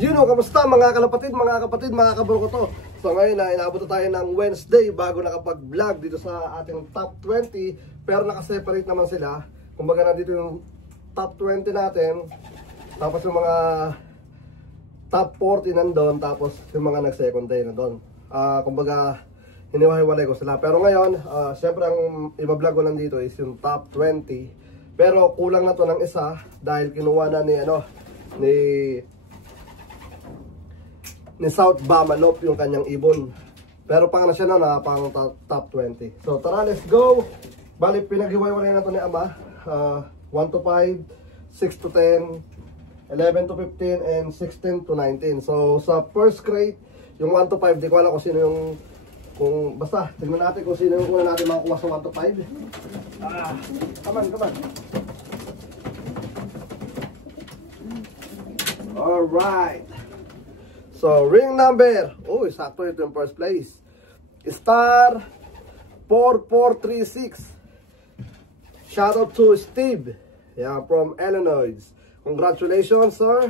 Kamusta mga kalapatid, mga kapatid, mga kabro ko to. So ngayon na inabot tayo ng Wednesday bago nakapag-vlog dito sa ating top 20. Pero nakaseparate naman sila. Kumbaga nandito yung top 20 natin. Tapos yung mga top 40 nandun. Tapos yung mga nag-second day nandun. Kumbaga hiniwa-hiwalay ko sila. Pero ngayon, syempre ang iba-vlog ko lang dito is yung top 20. Pero kulang na to ng isa dahil kinuha na ni South Bamanop yung kanyang ibon. Pero pang na siya na pang top 20. So tara, let's go. Bali pinaghiwa-hiwalay na to ni Ama. 1 to 5, 6 to 10, 11 to 15, and 16 to 19. So sa first crate, yung 1 to 5, di ko alam kung sino yung basta, tignan natin kung sino yung una natin makakuha sa 1 to 5. Come on. Alright. So, ring number. Oh, sakto ito yung first place. Star 4436. Shout out to Steve. Yeah, from Illinois. Congratulations, sir.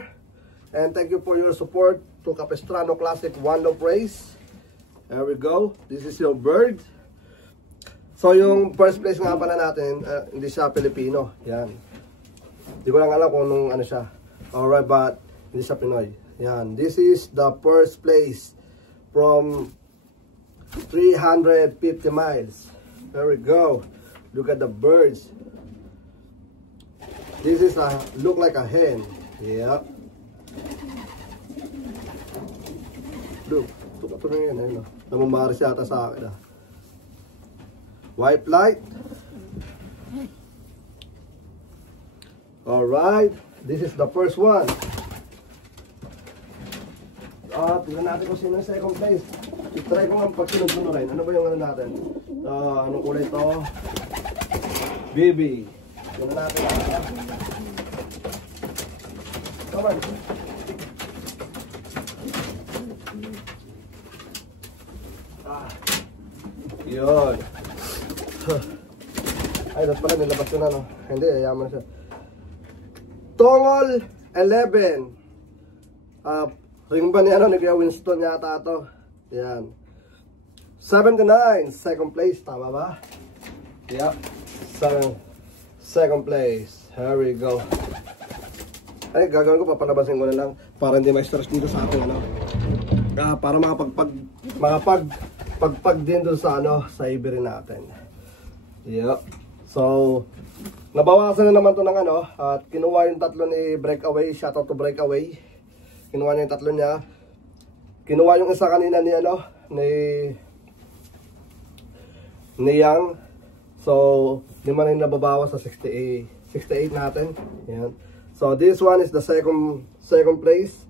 And thank you for your support to Capistrano Classic One Love Race. There we go. This is your bird. So, yung first place nga pala natin, hindi siya Pilipino. Yan. Hindi ko lang alam kung anong ano siya. Alright, but hindi siya Pinoy. Yan, this is the first place from 350 miles. There we go. Look at the birds. This is look like a hen. Yep. Look, ito na yan. Ayun, namamaris yata sa akin. White light. Alright, this is the first one. Tingnan natin kung sino yung second place. I-try ko nga pagsunod-sunod rin. Ano ba yung ano natin? Anong kulay ito? BB. Tingnan natin. Come on. Yun. Ay, dapat pala nilabas ko na, no? Hindi, ayaman siya. Tongol 11. Ring ba ni Kuya Winston yata ito? Yan. 79, second place, tama ba? Yep. Second place. Here we go. Ay, gagawin ko, papalabasin ko na lang para hindi may stress dito sa akin, para makapagpag din doon sa sa ivory natin. Yep. So, nabawasan na naman to ng at kinuha yung tatlo ni Breakaway. Shoutout to Breakaway. Kinuha niya yung tatlo niya. Kinuha yung isa kanina ni Yang. So, lima na yung nababawas sa 68 natin. Yan. So, this one is the second place.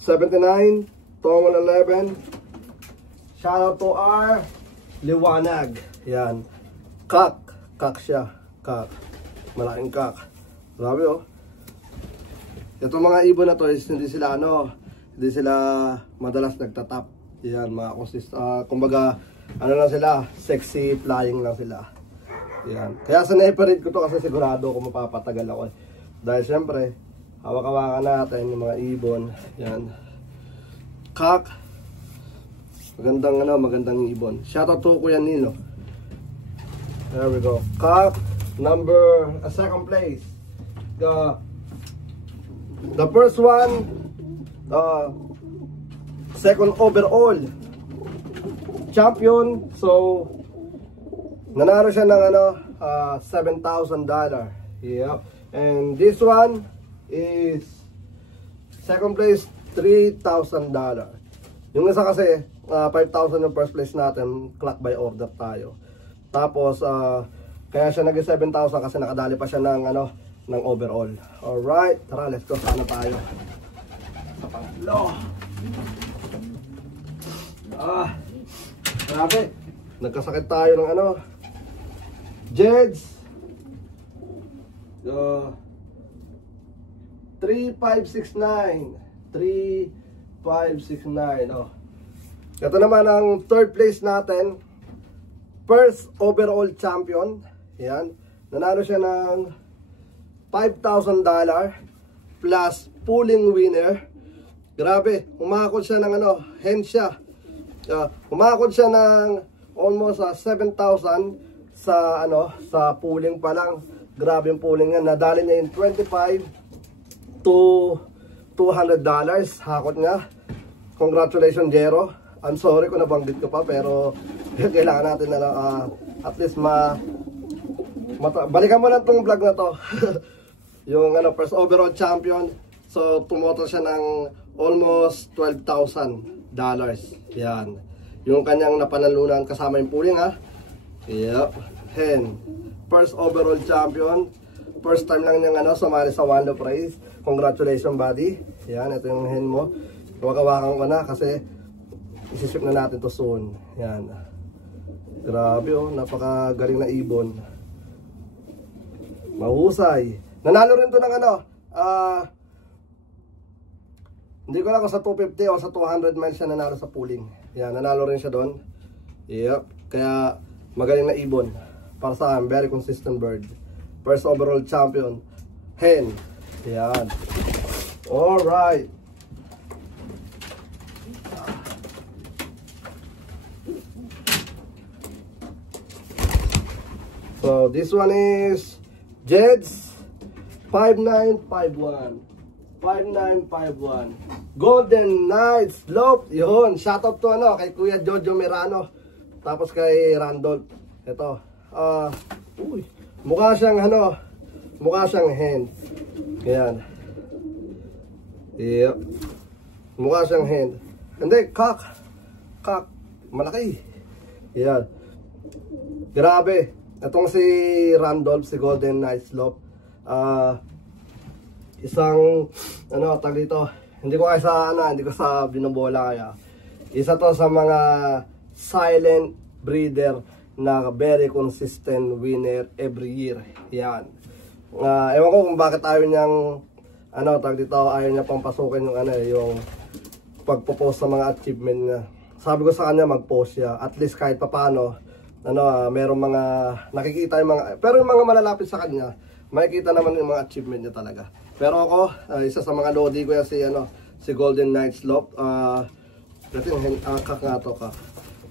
79, Tongol 11. Shout out to our Liwanag. Yan. Kak siya. Kak. Malaking kak. Grabe, oh. Itong mga ibon na to is hindi sila madalas nagtatap. Yan, mga kumbaga lang sila, sexy flying lang sila. Yan. Kaya sineparate ko to kasi sigurado ko mapapatagal ako. Dahil syempre, hawak-hawakan natin yung mga ibon. Yan. Kak. Magandang ibon. Shoutout to Kuya Nino. There we go. Kak, second place. The first one, second overall champion. So, nanalo siya ng $7,000. Yep. And this one is second place, $3,000. Yung isa kasi, 5,000 yung first place natin, clock by order tayo. Tapos, kaya siya nag-7,000 kasi nakadali pa siya ng overall. Alright, tara, let's go. Sana tayo sa panglo. Grabe. Nagkasakit tayo ng Jeds 3569. Ito naman ang third place natin. First overall champion. Yan. Nanalo siya ng $5,000 plus pooling winner. Grabe, umakot siya ng ano, hen siya. Umakot siya ng almost 7,000 sa ano, sa pooling pa lang. Grabe yung pooling niya. Nadali niya yung $25 to $200 hakot niya. Congratulations, Jero. I'm sorry kung nabanggit ko pa, pero kailangan natin na at least balikan mo lang tong vlog na to. Yung ano, first overall champion. So tumoto siya ng almost $12,000. Yan. Yung kanyang napanalunan kasama yung pooling, ha. Yep. Hen. First overall champion. First time lang niyang ano, sumali sa Wando Prize. Congratulations, buddy. Yan, ito yung hen mo. Wakawakan ko na kasi isiship na natin to soon. Yan. Grabe, oh. Napakagaling na ibon. Mahusay. Nanalo rin to ng ano, hindi ko lang kung sa 250 o sa 200 miles siya nanalo sa pooling. Yan, nanalo rin siya doon. Yep. Kaya magaling na ibon. Para sa akin, very consistent bird. First overall champion. Hen. Yan. Alright. So this one is Jeds 5951. 5951. Golden Knights Slope. Yun, shout out to ano, kay Kuya Jojo Merano. Tapos kay Randolph. Ito. Uy, mukha siyang ano, mukha siyang hen. Yan. Yep. Mukha siyang hen. Hindi, cock. Cock. Malaki. Yan. Grabe. Itong si Randolph, si Golden Knights Slope. Isang ano tag dito, hindi ko sa binobola, kaya isa to sa mga silent breeder na very consistent winner every year. Yan. Ewan ko kung bakit ayaw niyang ano tag dito, ayaw niya pang pasukin yung ano, yung pagpo-post sa mga achievement niya. Sabi ko sa kanya mag-post siya, at least kahit papaano ano, merong mga nakikita yung mga, pero yung mga malalapit sa kanya makikita naman yung mga achievement niya talaga. Pero ako, isa sa mga lodi ko yan si, ano, si Golden Knights Slope. Kak nga to, kak.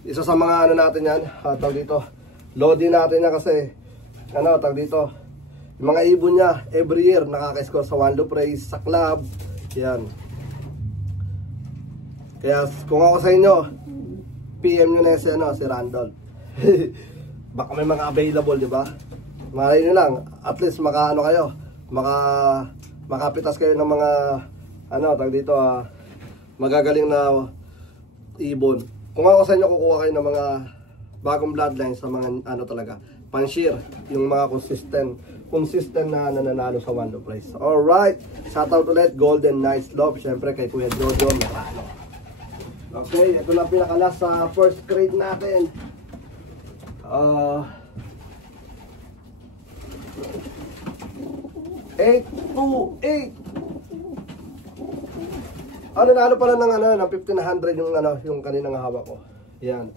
Isa sa mga ano natin yan, tag dito. Lodi natin yan kasi, ano, tag dito. Yung mga ibon niya, every year, nakaka-score sa Wando Prize, sa club. Yan. Kaya, kung ako sa inyo, PM nyo na si, ano, si Randolph. Baka may mga available, di ba? Malay nyo lang, at least makaano kayo, makapitas kayo ng mga ano tag dito, magagaling na ibon. Kung ako sa inyo, kukuha kayo ng mga bagong bloodlines sa mga ano talaga, pan-shear, yung mga consistent na nananalo sa Wando Prize. Alright, shout out ulit Golden Knights Slope, syempre kay Kuya Jojo Merano. Okay, ito lang pinakalas sa first grade natin. 828. Nanalo pala ng ano, ng 1500 yung ano, yung kaninang hawak ko. Yan.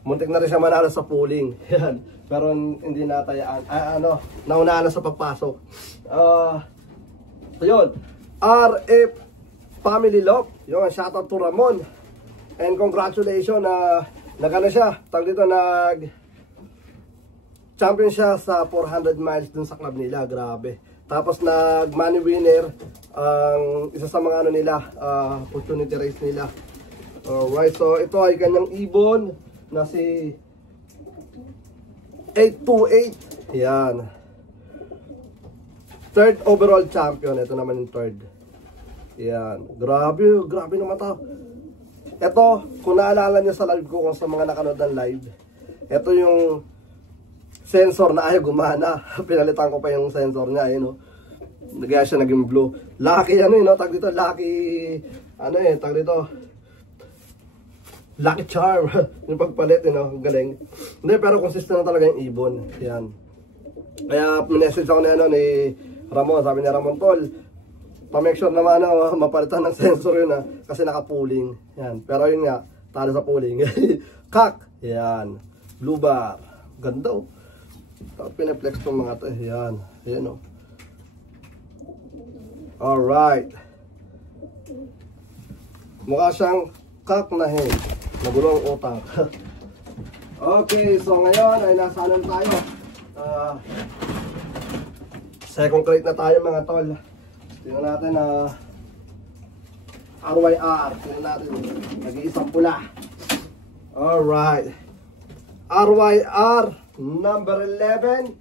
Muntik na rin siya manalo sa pooling. Yan. Pero hindi natayaan. Nauna na sa pagpasok. So yun. RF Family Love. Yun, shoutout to Ramon. And congratulations na nagano siya. Tawag dito, champion siya sa 400 miles dun sa club nila. Grabe. Tapos nag-money winner ang isa sa mga ano nila, opportunity race nila. Alright, so ito ay kanyang ibon na si 828. Yan. Third overall champion. Ito naman yung third. Yan. Grabe, grabe naman to. Ito, kung naalala niyo sa live ko, kung sa mga nakanood ng live, ito yung sensor na ayaw gumana. Pinalitan ko pa yung sensor niya, no. Kaya siya naging blue. Lucky no, tag dito, lucky tag dito. Lucky charm. Yung pagpalit, galing. Hindi, pero consistent na talaga yung ibon. Yan. Kaya message ako ni Ramon, sabi niya, Ramon Tol, pa-make sure naman mapalitan ng sensor yun kasi naka-pooling. Yan. Pero yun nga, talo sa pooling. Kak. Yan. Blue bar. Ganda, oh. Pinaplex tong mga to. Yan. Yan, oh. Alright. Mukha siyang kak na hen. Nagulong utak. Okay, so ngayon ay nasa ano tayo? Second crate na tayo mga tol. Tingnan natin RYR. Tingnan natin. Nag-iisang pula. Alright. RYR number 11.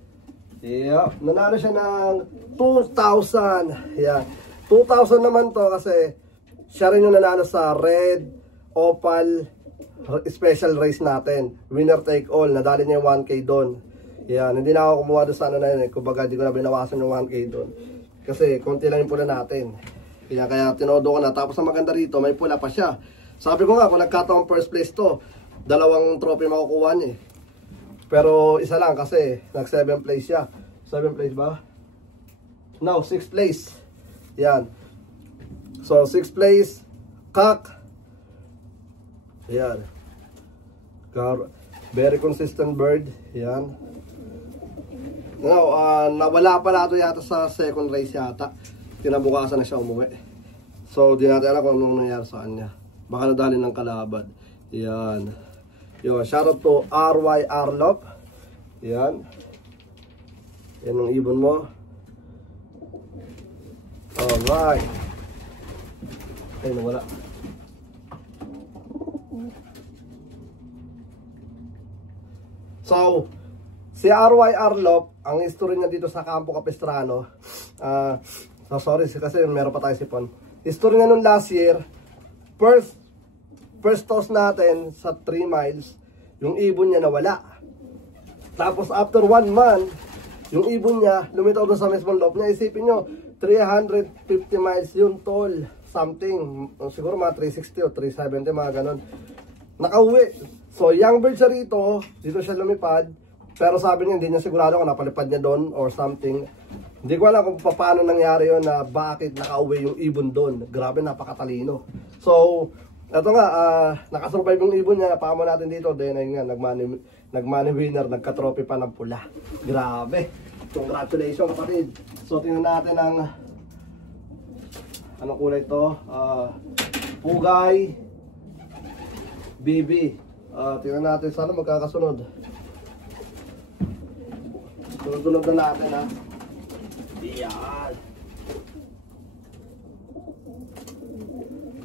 Yep. Nanalo siya ng 2,000. Yan. 2,000 naman to kasi siya rin yung nanalo sa Red Opal special race natin. Winner take all. Nadali niya yung 1K doon. Yan. Hindi na ako kumuha doon sa ano na yun. Kumbaga di ko na binawasan yung 1K doon. Kasi konti lang yung pula natin. Kaya tinodo ko na. Tapos ang maganda rito, may pula pa siya. Sabi ko nga, kung nagkataong first place to, 2 trophy makukuha niya. Pero isa lang kasi nag 7th place siya. 7th place ba? No, 6th place. Yan. So 6th place, kak. Yan. Very consistent bird. Yan. No, nawala pala ito yata sa second race yata. Kinabukasan na siya umuwi. So di natin alam kung anong nangyari sa kanya. Baka nadali ng kalaban. Yan. Yo, shoutout to RYR Lop. Yan. Yan ang ibon mo. Alright. Ay, nawala. So, si RYR Lop, ang history niya dito sa Campo Capistrano, sorry kasi meron pa tayo sipon. History niya nung last year, first toss natin sa 3 miles, yung ibon niya nawala. Tapos after 1 month, yung ibon niya lumitaw doon sa mismong loob niya. Isipin nyo, 350 miles yun tol. Something, siguro mga 360 o 370, mga ganon. Nakauwi. So young bird siya rito, dito siya lumipad. Pero sabi niya, hindi niya sigurado kung napalipad niya doon or something. Hindi ko alam kung paano nangyari yun na bakit nakauwi yung ibon doon. Grabe, napakatalino. So, ito nga, nakasurvive yung ibon niya, napama natin dito, then ayun nga, nag-money winner, nagka-trophy pa ng pula. Grabe. Congratulations kapatid. So tingnan natin ang anong kulay ito? Pugay BB. Tingnan natin, sana magkakasunod. Sunod-sunod na natin ha. Yan.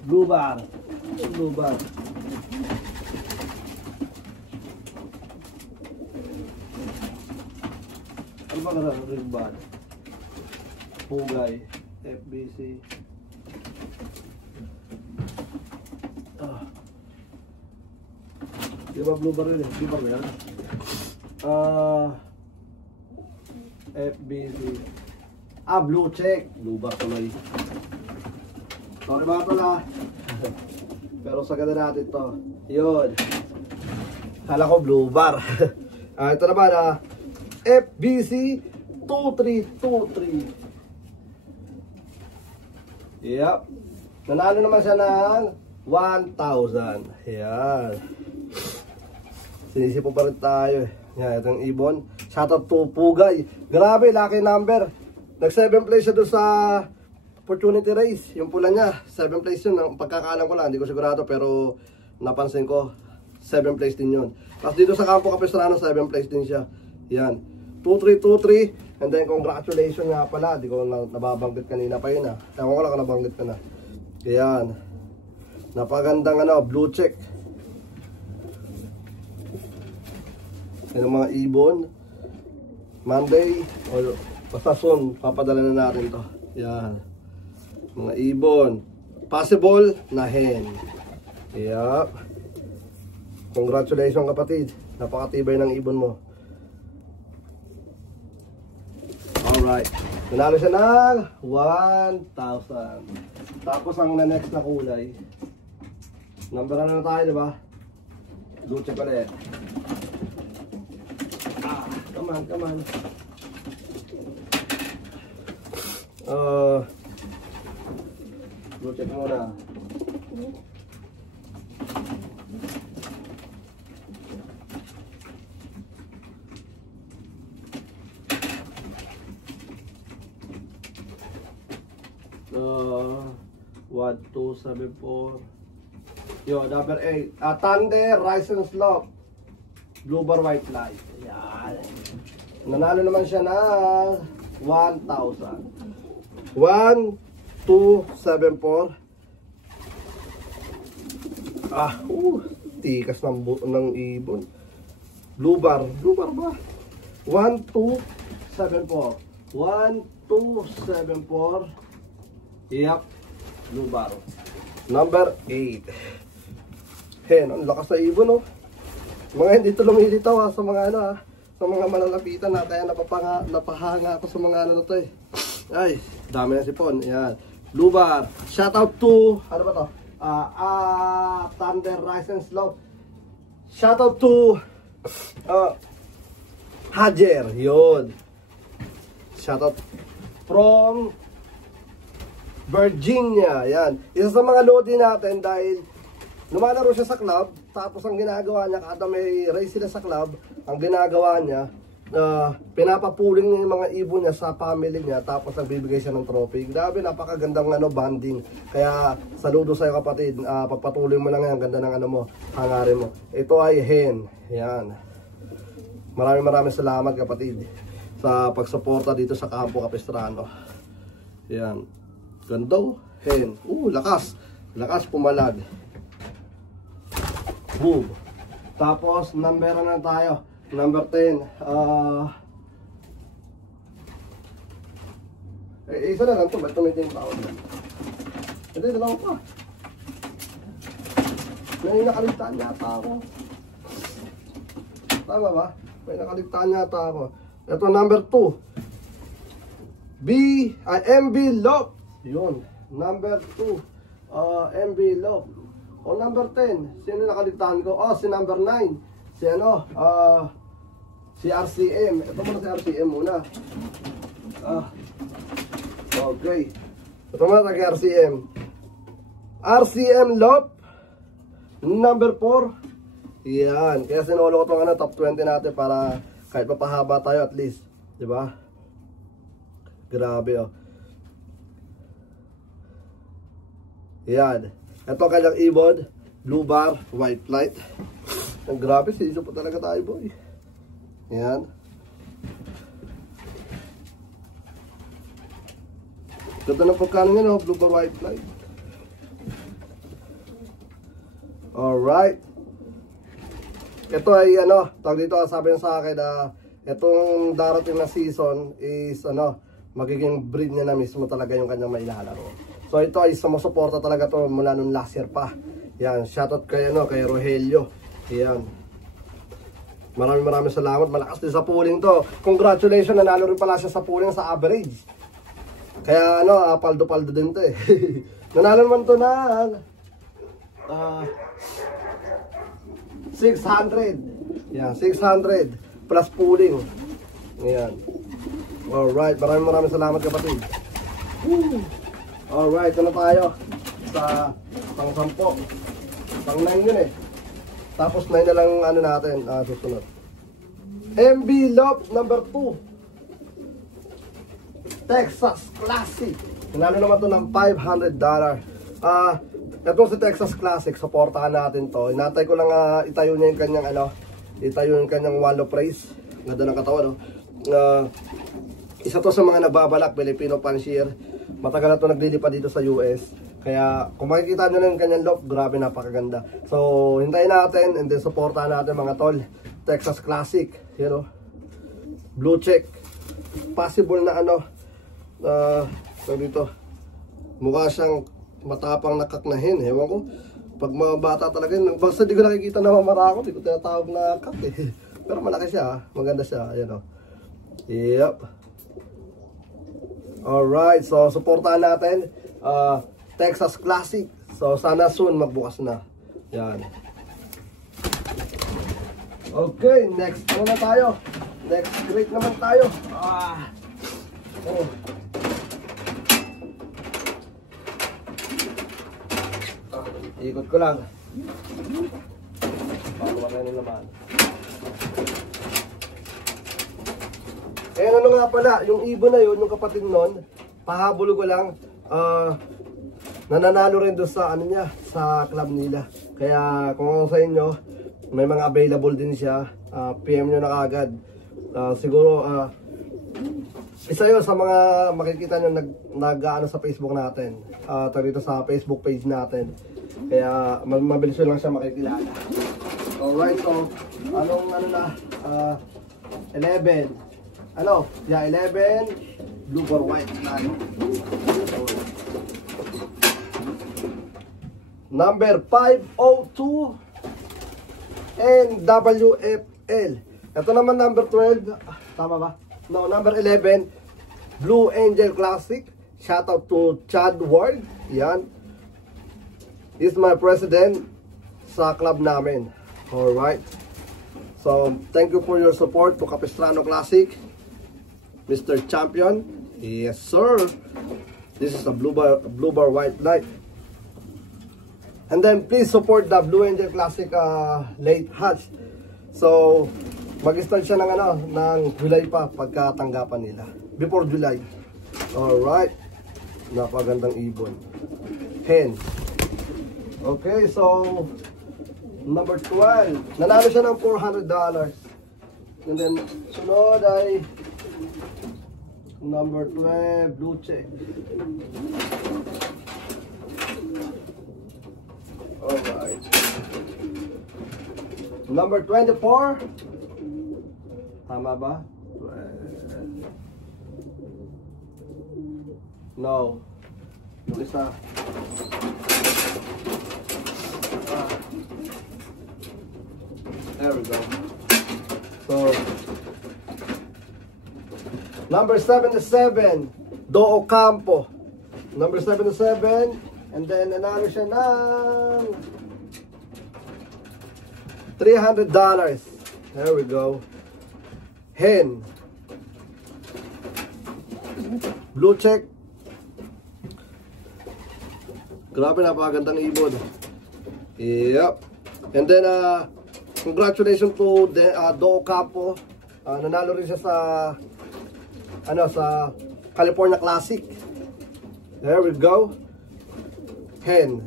Blue bar. Blue bar. Ano ba ka na ring bar? Pugay. FBC. Di ba blue bar yun eh? Blue bar ba yan? FBC. Blue check. Blue bar tuloy. Sorry mga pala. Pero sa ganda natin to. Yun. Kala ko blue bar. Ito naman FBC 2323. Yep. Nanalo naman siya ng 1,000. Yan. Sinisipo pa rin tayo. Yan, itong ibon. Shoutout to Pugay. Grabe, lucky number. Nag 7th place siya doon sa opportunity race. Yung pula niya, 7th place yun. Ang pagkakaalam ko lang, hindi ko sigurado. Pero napansin ko, 7th place din yun. Tapos dito sa Campo Capistrano, 7th place din siya. Yan. 2323. And then congratulations nga pala. Di ko nababanggit kanina pa yun ha. Ewan ko lang kung nabanggit ka na. Yan. Napagandang blue check. Yan ang mga ibon. Monday o basta soon, papadala na natin to. Yan. Mga ibon. Possible na hen. Yep. Congratulations kapatid. Napakatibay ng ibon mo. Alright. Nanalo siya ng 1,000. Tapos ang next na kulay. Number na tayo, diba? Blue check ulit. Come on, come on. Blue check muna. Uh, 1274 Yo, number 8. Thunder, Rise and Slope. Blue bar, white light. Yan. Nanalo naman siya na 1,000. 1, 2, 7, 4. Tikas ng ibon. Blue bar ba? 1, 2, 7, 4. 1, 2, 7, 4. Yep. Blue bar. Number 8. Hen, ang lakas na ibon, oh. Mga hindi ito lumilitaw sa mga sa mga malalapitan na, kaya napahanga ako sa mga na to eh. Ay, dami na sipon. Ayan. Blue bar. Shout out to, ano ba to? Thunder, Rise and Slope. Shout out to Hajer. Yun. Shout out from Virginia. Yan. Isa sa mga lodi natin dahil lumalaro siya sa club. Tapos ang ginagawa niya, kada may race sila sa club, ang ginagawa niya, pinapapuling niya yung mga ibon niya sa family niya, tapos nagbibigay siya ng trophy. Grabe, napakagandang bonding. Kaya saludo sa'yo kapatid, pagpatuloy mo lang yan, ganda ng mo, hangarin mo. Ito ay hen. Yan. Maraming salamat kapatid sa pagsuporta dito sa Campo Capistrano. Yan. Ganda, hen. Lakas. Lakas pumalag. Boom. Tapos, number na tayo. Number 10. Isa na lang ito. Ba't tumitin pa ako? Hindi, dalawa pa. May nakaligtaan yata ako. Tama ba? May nakaligtaan yata ako. Ito, number 2. MB Lock. Yun. Number 2. MB Lock. O number 10, sino nakaligtaan ko? Si number 9. Si RCM. Ito muna si RCM muna. Okay. Ito muna tayo RCM. RCM Lop. Number 4. Yan. Kaya sinolo ko itong top 20 natin para kahit papahaba tayo at least. Diba? Grabe, oh. Yan. Ito kanyang ibon, blue bar, white light. Ang grabe, siso po talaga tayo, boy. Yan. Ganda ng pagkano nyo, blue bar, white light. Alright. Ito ay tawag dito, sabi sa akin na itong darating na season is magiging breed niya na mismo talaga yung kanyang mailalaro. So ito ay sumusuporta talaga to mula nung last year pa. Yan, shoutout kay kay Rogelio. Yan. Maraming salamat. Malakas din sa pooling to. Congratulations, nanalo rin pala siya sa pooling sa average. Kaya paldo-paldo din to eh. Nanalo naman to na 600. Yan, 600 plus pooling. Yan. Alright, maraming salamat kapatid. Alright, ito na tayo sa pang-10. Pang-9 yun eh. Tapos 9 na lang natin, susunod. MB Lop number 2. Texas Classic. Nanalo naman ito ng $500. Itong si Texas Classic, supportahan natin to. Inatay ko lang itayo niya yung kanyang itayo yung kanyang wall of praise. Ganda ng katawan, isa to sa mga nagbabalak, Filipino fancier. Matagal na ito naglilipad dito sa US. Kaya kung makikita nyo na yung kanyang loft, grabe, napakaganda. So hintayin natin and then supportahan natin mga tol. Texas Classic, blue check. Possible na dito, mukha siyang matapang nakaknahin. Ewan ko, pag mga bata talaga yun, basta di ko nakikita na mamara ako, di ko tinatawag na kak eh. Pero malaki siya, maganda siya. Yep. Alright, so supportahan natin Texas Classic. So sana soon magbukas na. Yan. Okay, next na tayo. Next crate naman tayo. Ikot ko lang. Paano ba kayo naman? Nga pala, yung ibon na yun, yung kapatid nun, pahabol ko lang, nananalo rin doon sa ano niya, sa club nila. Kaya kung sa inyo, may mga available din siya, PM nyo na kaagad. Siguro, isa yun sa mga makikita nyo nag-ano sa Facebook natin. Dito sa Facebook page natin. Kaya mabilis lang siya makikilala. Alright, so anong ano na 11 ano? Yeah, 11 blue or white na ano. Number 502 and WFL. Ito naman number 12. Tama ba? No, number 11 Blue Angel Classic. Shout out to Chad Ward. Yan. He's my president sa club namin. Alright. So, thank you for your support to Capistrano Classic. Mr. Champion. Yes, sir. This is a blue bar white light. And then, please support the Blue Angel Classic late hatch. So, mag-start siya ng ano, ng July pa pagkatanggapan nila. Before July. Alright. Napagandang ibon. Hen. Okay, so number 12. Nanalo siya ng $400. And then, sunod ay number 12, blue check. Alright. Number 24. Tama ba? 12. No. Yung isa. There we go. So, number 77, Do Ocampo. Number 77, and then nanalo siya ng $300. There we go. Hen. Blue check. Grabe, napakagandang ibon. Yep. And then, congratulations to Do Ocampo. Nanalo rin siya sa sa California Classic. There we go. Hen.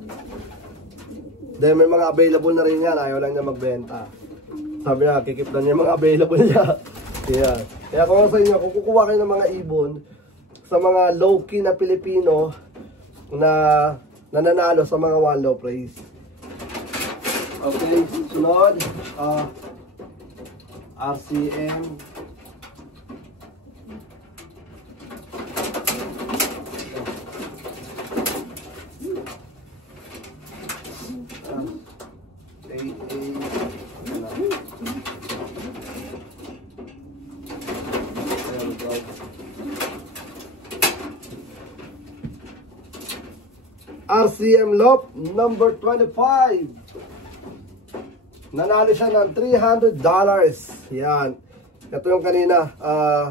Then may mga available na rin yan. Ayaw lang niya magbenta. Sabi niya, kikip na niya yung mga available niya. Yeah. Kaya kung sa inyo, kung kukuha kayo ng mga ibon sa mga low-key na Pilipino na nananalo sa mga one low price. Okay, sunod. RCM. RCM Lop, number 25. Nanalo siya ng $300. Yan. Ito yung kanina,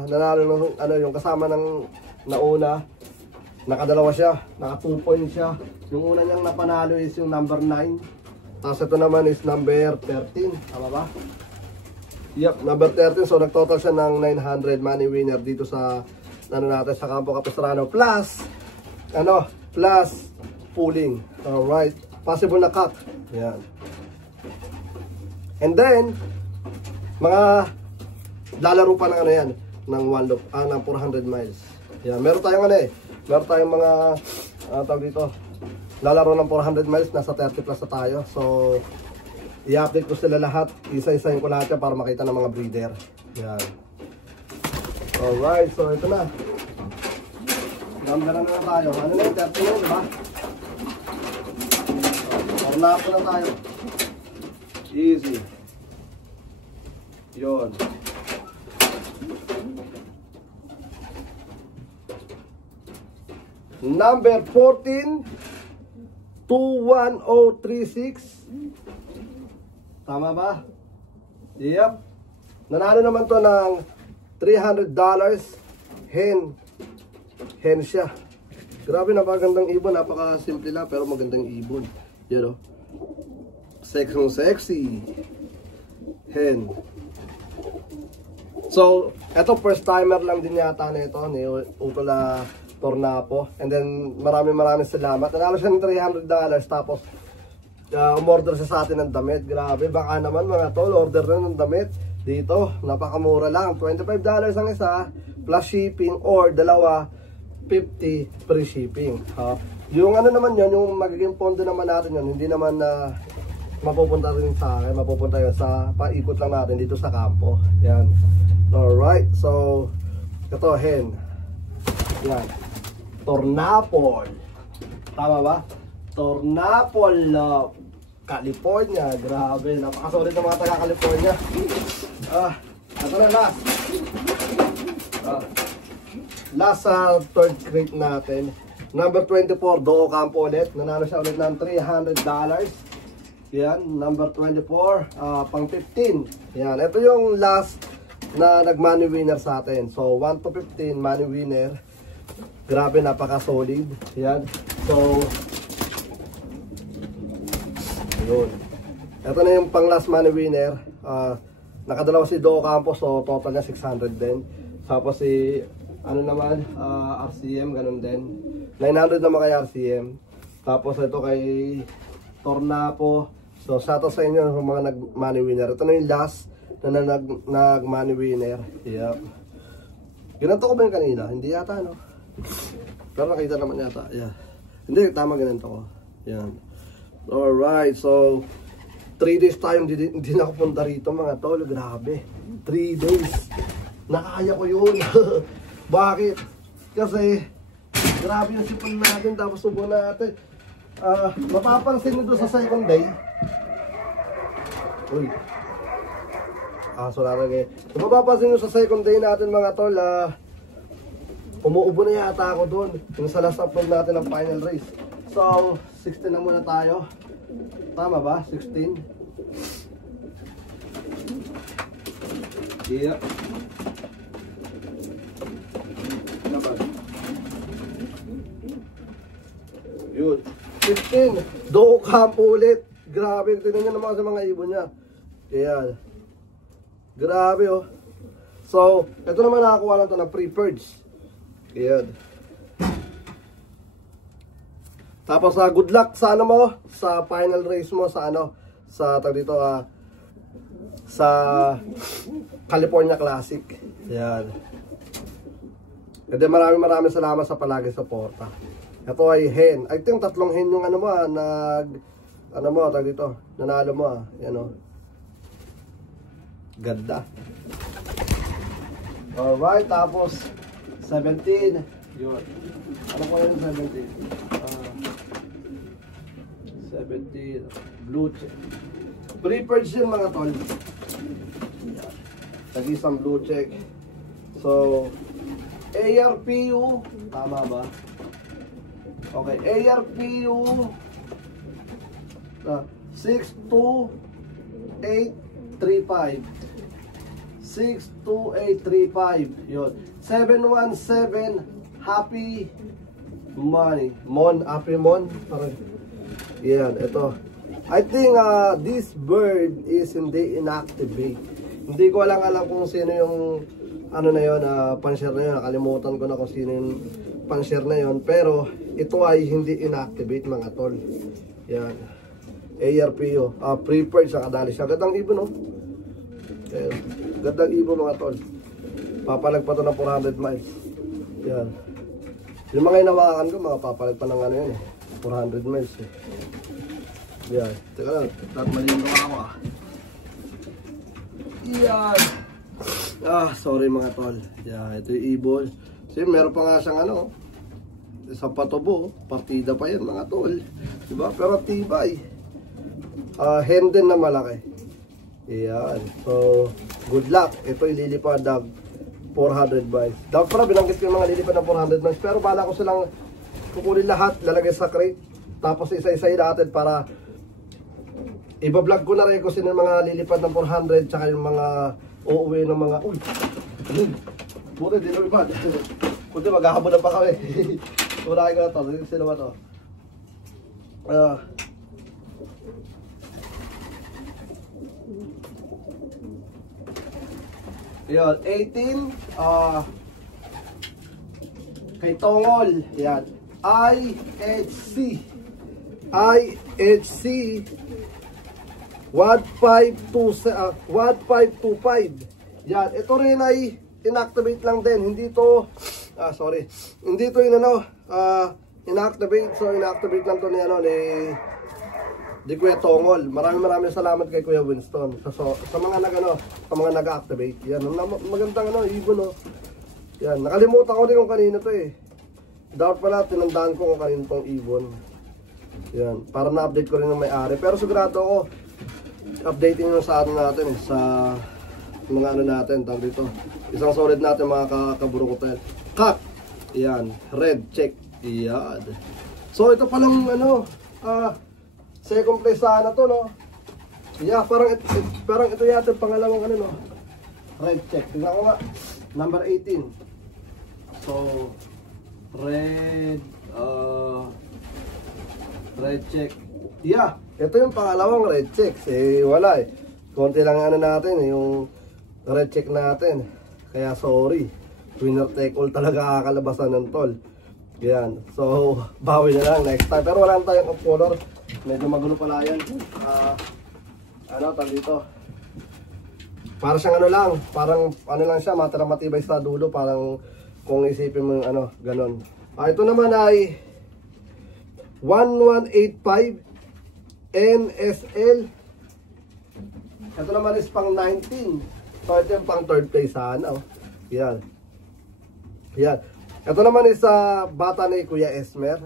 nanalo ng yung kasama ng nauna. Nakadalawa siya, naka 2 points siya. Yung una niyang napanalo is yung number 9. Tapos ito naman is number 13. Tama ba? Yep, number 13. So nagtotal siya ng 900 money winner dito sa natin sa Campo Capistrano. Plus plus pulling. Alright. Possible na cut. Yan. And then, mga lalaro pa ng yan, ng one loop, ng 400 miles. Yan. Meron tayong meron tayong mga, tawag dito, lalaro ng 400 miles, nasa 30 plus na tayo. So, i-update ko sila lahat. Isa-isahin ko lahat yan para makita ng mga breeder. Yan. Alright. So, ito na. Number na tayo. Ano na yung 30 na, diba? Lahat na tayo. Easy. Yun. Number 14 21036. Tama ba? Yep. Nanalo naman to ng $300. Hen siya. Grabe, napakagandang ibon. Napaka-simple lang pero magandang ibon. You know, sexy hen. So, eto first timer lang din yata na ito ni Utola Tornapo. And then maraming salamat. Nanalo siya ng $300 tapos umorder siya sa atin ng damit. Grabe, baka naman mga tol, order na ng damit dito. Napakamura lang. $25 ang isa plus shipping or dalawa, $50 free shipping. Yung ano naman yun, yung magiging pondo naman natin yun, hindi naman mapupunta rin sa akin, mapupunta yun sa paikot lang natin dito sa kampo. Yan. Alright, so ito hen. Yan. Tornapol. Tama ba? Tornapol, California. Grabe, napakasulit ng mga taga California. Ito na last. Last third crate natin. Number 24, Do Ocampo ulit. Nanalo siya ulit ng $300. Yan, number 24, pang 15. Yan, ito yung last na nag-money winner sa atin. So, 1 to 15, money winner. Grabe, napaka-solid. Yan. So, yun. Ito na yung pang last money winner. Nakadalawa si Do Ocampo, so total niya 600 din. Tapos si, ano naman, RCM, ganun din. 900 naman kay RCM. Tapos ito kay Tornapo. So, shoutout sa inyo yung mga nag-money winner. Ito na yung last na nag-money winner. Yep. Ganito ko ba yung kanina? Hindi yata, no? Pero nakita naman yata. Yeah. Hindi, tama ganito ko. Yan. Alright, so 3 days tayo hindi na ako punta rito mga tol. Grabe. 3 days. Nakaya ko yun. Bakit? Kasi grabe yung sipon natin. Tapos subo natin. Mapapansin nyo doon sa second day. Uy. So laragay. Mapapansin nyo sa second day natin mga tol. Umuubo na yata ako doon. Yung sa last upload natin ng final race. So 16 na muna tayo. Tama ba? 16. Yeah. Yun. 15. Do Ocampo ulit. Grabe. Tingnan nyo naman sa mga ibon niya. Ayan. Grabe oh. So, ito naman nakakuha lang ito ng pre-purge. Ayan. Tapos good luck sa ano mo, sa final race mo, sa ano, sa tag dito, sa California Classic. Ayan. And then maraming salamat sa palagi suporta. Ito ay hen. I think 3 hen yung ano mo, ano mo, tag dito, nanalo mo Yan o. Ganda. Alright, tapos 17. Yun. Ano ko yun 17? 17 blue check. Pre-purge yun mga tol. Tag-isang blue check. So ARPU, tama ba? Okay, ARPU 62835. 62835. Yun. 717 Happy Money. Happy Mon. Yan, ito. I think this bird is hindi inactivate. Hindi ko alam kung sino yung ano na yun, pan-share na yun. Nakalimutan ko na kung sino yung pan-share na yun. Pero ito ay hindi inactivate mga tol. Yan. ARPO. Pre-purge sa kadali siya. Gandang ibon oh. Yan. Gandang ibon mga tol. Papalag pa ito ng 400 miles. Yan. Yung mga inawakan ko, mga papalag pa ng ano yun eh. 400 miles eh. Yan. Teka lang, dapat mali yung gawa ko Yan. Sorry mga tol. Yan, ito yung ibon. Kasi meron pa nga siyang ano, isang patubo. Partida pa yan mga tol. Diba? Pero tibay. Hen din na malaki. Yan. So, good luck. Ito ililipad ng 400 miles. Dapat pala binanggit ko yung mga lilipad ng 400 miles. Pero bala ko silang kukunin lahat, lalagay sa crate. Tapos isa-isay natin para iba-vlog ko na rin kung sino yung mga lilipad ng 400 tsaka yung mga uuwi ng mga uy. Buti di lumipad. Kundi maghahabonan pa kami. Unahin ko na to. Sino ba to? Yun, 18 Kay Tongol, yan. IHC 1525. Yan, ito rin ay inactivate lang din. Hindi to hindi to inactivate. So inactivate lang to ni di Kuya Tongol. Maraming salamat kay Kuya Winston. Sa mga nag-activate. Yan, magandang ibon Yan, nakalimutan ko din kung kanino to eh. Dapat pala tinandaan ko kung kanino tong ibon. Yan, para na-update ko rin ng may-ari. Pero sigurado ako updating nyo sa natin sa mga natin tawag dito. Isang solid natin mga kaburukotel. Cut. Yan, red check. Yan. So ito palang second place sana to Yeah, parang ito yata pangalawang red check. Tingnan ko nga. Number 18. So red check. Yeah, ito yung pangalawang red check. Wala eh. Konti lang natin yung red check natin. Kaya sorry. Winner take all talaga kakalabasan ng tol. Yan. So, bawi na lang next time. Pero wala na tayong off color. Medyo magulo pala yan. Tawag dito. Para siyang lang. Parang lang siya. Matibay sa dulo. Parang kung isipin mo ganon. Ito naman ay 1185 NSL. Ito naman is pang 19. So ito yung pang third place sana. Yan. Yan. Ito naman is bata ni Kuya Esmer.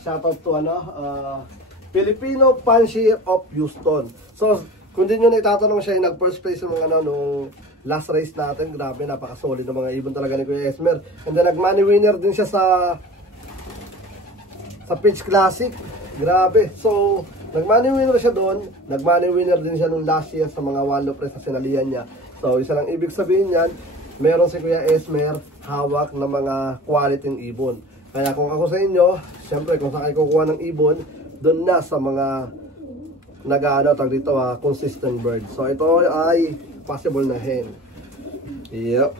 Shoutout to Filipino Panshir of Houston. So kung din nyo na itatanong siya yung nag-first place yung nung last race natin, grabe, napaka-solid ng mga ibon talaga ni Kuya Esmer. And then nag-money winner din siya sa Pitch Classic. Grabe. So, nag-money winner siya doon. Nag-money winner din siya nung last year sa mga wallow press na sinalihan niya. So, isa lang ibig sabihin yan, meron si Kuya Esmer hawak ng mga quality ng ibon. Kaya kung ako sa inyo, syempre kung saan kayo kukuha ng ibon, doon na sa mga consistent bird. So, ito ay possible na hen. Yep.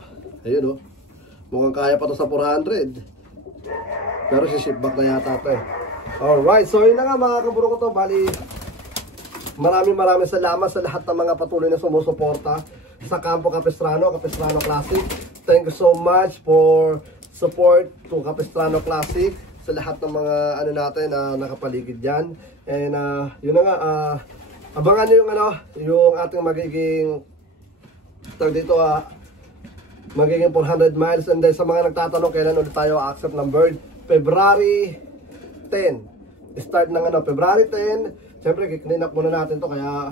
Ayun mukhang kaya pa to sa 400. Pero si shipback na yata to eh. Alright, so yun na nga mga kaburo ko to. Bali, maraming salamat sa lahat ng mga patuloy na sumusuporta sa Campo Capistrano Classic. Thank you so much for support to Capistrano Classic, sa lahat ng mga natin na nakapaligid dyan. And yun na nga, abangan nyo yung ating magiging magiging 400 miles. And then sa mga nagtatanong kailan ulit tayo accept ng bird, February 10. Start ng February 10. Siyempre kiklean up muna natin to, kaya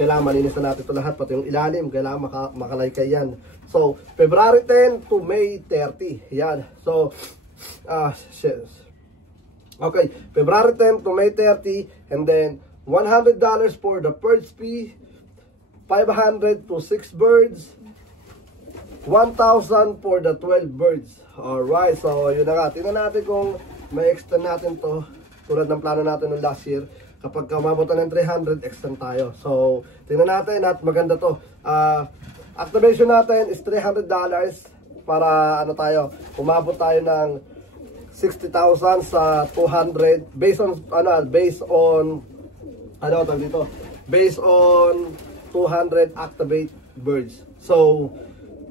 kailangan malinis na natin to lahat, pati yung ilalim kailangan makalaykay yan. So February 10 to May 30. Yan. So okay, February 10 to May 30. And then $100 for the first fee, 500 to 6 birds, 1,000 for the 12 birds. Alright, so yun na nga. Tingnan natin kung may extend natin to tulad ng plano natin ng last year. Kapag kumabutan ng 300, extend tayo. So tingnan natin at maganda to. Activation natin is $300 para umabot tayo ng 60,000 sa 200 based on 200 activate birds. So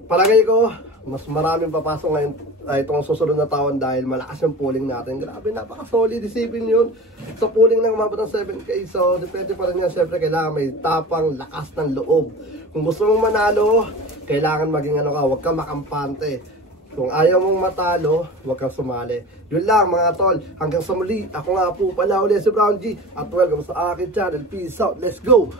palagay ko mas maraming papasok ngayon itong susunod na taon dahil malakas yung pooling natin. Grabe, napaka-solid. Isipin yun. Sa pooling ng umabot ng 7K. So, depende pa rin yan. Siyempre, kailangan may tapang, lakas ng loob. Kung gusto mong manalo, kailangan maging huwag kang makampante. Kung ayaw mong matalo, huwag kang sumali. Yun lang mga tol. Hanggang sa muli, ako nga po pala ulit si Brown G. At welcome sa akin channel. Peace out. Let's go!